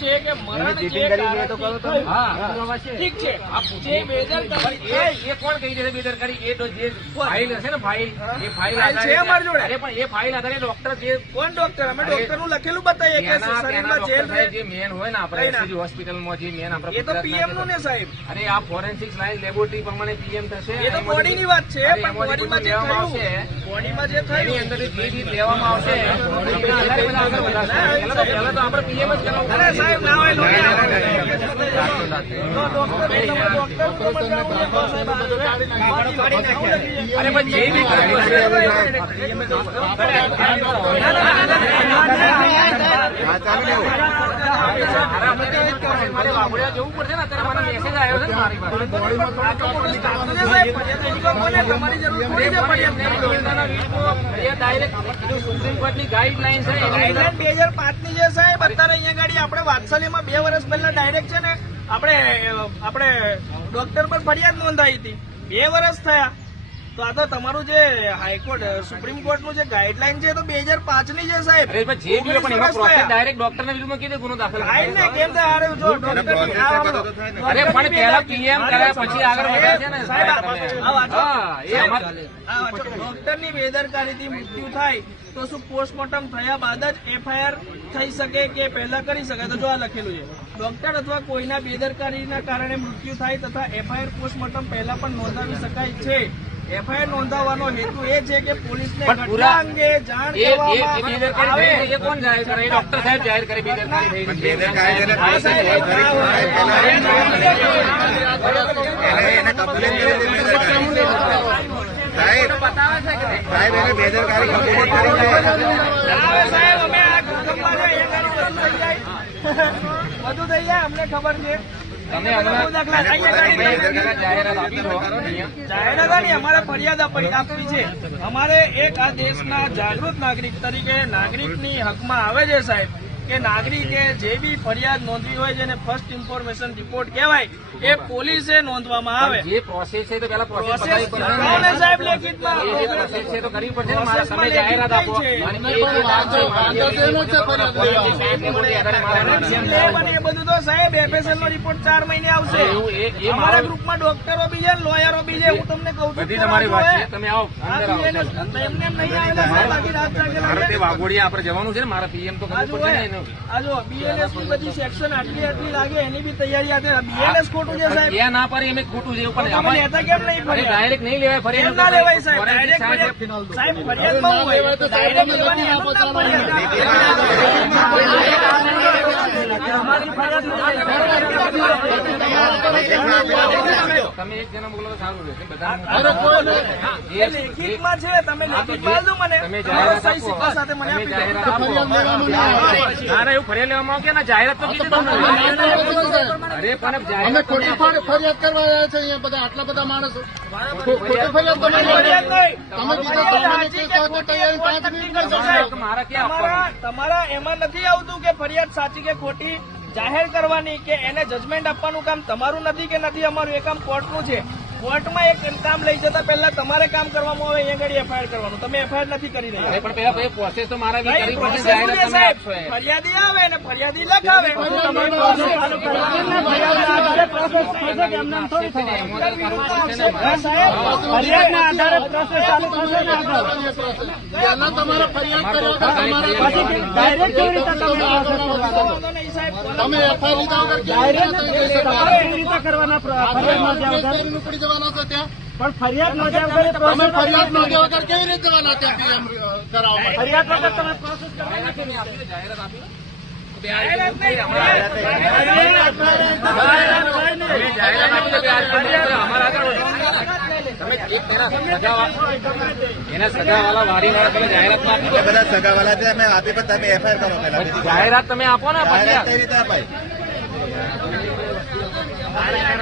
છે કે મરણ જે ઠીક છે, જે બેદરકારી એ કોણ કહી દે બેદરકારી? એ તો જે ફાઇલ હશે ને ફાઇલ, એ ફાઇલ છે અમારી જોડે. અરે પણ એ ફાઇલ આધારે ડોક્ટર જે કોણ ડોક્ટર? અમે ડોક્ટર નું લખેલું બતાવીએ કે શરીરમાં જે મેન હોય ને આપણે હોસ્પિટલમાં જે મેન આપણે એ તો પીએમ નું ને સાહેબ. અરે આ ફોરેન્સિક સાયન્સ લેબોરેટરી પ્રમાણે પીએમ થશે. એ તો બોડી ની વાત છે, પણ બોડીમાં જે થયું, બોડીમાં જે થયું એની અંદર જે રીત લેવામાં આવશે પહેલા તો આપણે પીએમ જ કરાવવું. અરે સાહેબ ના હોય ડોક્ટર અરે પણ જે બી મારે વાઘોડિયા જવું પડશે ને અત્યારે મને મેસેજ આવ્યો છે ને મારી પાસે. સુપ્રીમ કોર્ટની ગાઈડલાઈન છે, ગાઈડલાઈન 2005 ની છે સાહેબ. અત્યારે અહીંયા ગાડી આપણે વાત્સલ્યમાં 2 વર્ષ પહેલા ડાયરેક્ટ છે ને આપણે ડોક્ટર પર ફરિયાદ નોંધાઈ હતી. 2 વર્ષ થયા. તો આ તો તમારું જે હાઈકોર્ટ સુપ્રીમ કોર્ટ નું જે ગાઈડલાઈન છે તો 2005 ની છે સાહેબ. જે બી પણ એમાં પ્રોસેસ ડાયરેક્ટ ડોક્ટરના વિરુદ્ધમાં કીધે ગુનો દાખલ થાય ને. કેમ થાય? જો અરે પણ પહેલા પીએમ કર્યા પછી આગળ વધે છે ને ડોક્ટર ની બેદરકારીથી મૃત્યુ થાય તો શું પોસ્ટમોર્ટમ થયા બાદ જ એફઆઈઆર થઈ શકે કે પહેલા કરી શકાય? તો જો આ લખેલું છે, ડોક્ટર અથવા કોઈના બેદરકારીના કારણે મૃત્યુ થાય તથા એફઆઈઆર પોસ્ટમોર્ટમ પહેલા પણ નોંધાવી શકાય છે. એફઆઈઆર નોંધાવવાનો હેતુ એ છે કે પોલીસને ઘટના અંગે જાણ કરવામાં આવે. કોણ જાહેર કરે? ડોક્ટર સાહેબ જાહેર કરે બેદરકારી થઈ સાહેબ એને બેદરકારી સાહેબ અમે આ બધું થઈ જાય, અમને ખબર છે. જાહેરાત અમારે ફરિયાદ આપવી છે. અમારે એક આ દેશના જાગૃત નાગરિક તરીકે નાગરિકની હકમાં આવે છે સાહેબ કે નાગરિકે જે બી ફરિયાદ નોંધવી હોય જેને ફર્સ્ટ ઇન્ફોર્મેશન રિપોર્ટ કહેવાય એ પોલીસે નોંધવામાં આવે. જે પ્રોસેસ છે તો પેલા પ્રોસેસ સાહેબ લેખિતમાં છે તો કરવી પડશે ને. મારા તમે જાહેરાત આપો. એ બધું તો સાહેબ એફએસએલ નો રિપોર્ટ 4 મહિને આવશે. અમારા ગ્રુપમાં ડોક્ટરો બી છે, લોયરો બી છે. હું તમને કહું છું બધી તમારી વાત છે. તમે આવો એમને નહીં આવેલા વાઘોડિયા આપણે જવાનું છે ને. મારા પીએમ તો કરવું પડશે ને. આ જો બીએનએસ ની બધી સેક્શન આટલી લાગે એની બી તૈયારી આપે. બીએનએસ ખોટું છે સાહેબ. ત્યાં ના પાડે એમ ખોટું છે પણ લેતા કેમ નહીં? ડાયરેક્ટ નહીં લેવાય ફરિયાદ. ના લેવાય સાહેબ. સાહેબ ફરિયાદમાં હું હોય ડાયરેક્ટ લેવાની તમે એક જણા મોકલો સારું રહેશે. લેખિતમાં છે. તમે લેખિતમાં આવજો મને સહી સિક્કા સાથે મને આપી દો. ના એવું ફરિયાદ લેવામાં આવે કે ના જાહેરાત તો કીધું. અરે પણ અમે ખોટી ફરિયાદ કરવા આવ્યા છે અહીંયા બધા આટલા બધા માણસો. ખોટી ફરિયાદ તમે તમારા એમાં નથી આવતું કે ફરિયાદ સાચી કે ખોટી જાહેર કરવાની કે એને જજમેન્ટ આપવાનું કામ તમારું નથી કે નથી અમારું. એ કામ કોર્ટનું છે. કોર્ટમાં એક કામ લઈ જતા પહેલા તમારે કામ કરવામાં આવે અહીંયા આગળ એફઆઈઆર કરવાનું. તમે એફઆઈઆર નથી કરી રહ્યા. પણ પેલા પ્રોસેસ તો મારા ફરિયાદી આવે ને ફરિયાદી લખાવે. ફરિયાદના આધારે પ્રોસેસ ચાલુ થશે. તમારે ફરિયાદ તમે એફઆઈઆર લીધા વગર પણ ફરિયાદ નોંધ્યા વગર તમે ફરિયાદ નોંધ્યા વગર કેવી રીતે જવાના ત્યાં ફરિયાદ વગર તમે પ્રોસેસ કરવાની જાહેરાત આપી. એના સગાવાલા વારીવાળા તમે જાહેરાત આપી. બધા સગાવાલા છે અમે આપી પણ તમે એફઆઈઆર કરો પેલા. જાહેરાત તમે આપો ને પછી કઈ રીતે અપાય? ફરિયાદ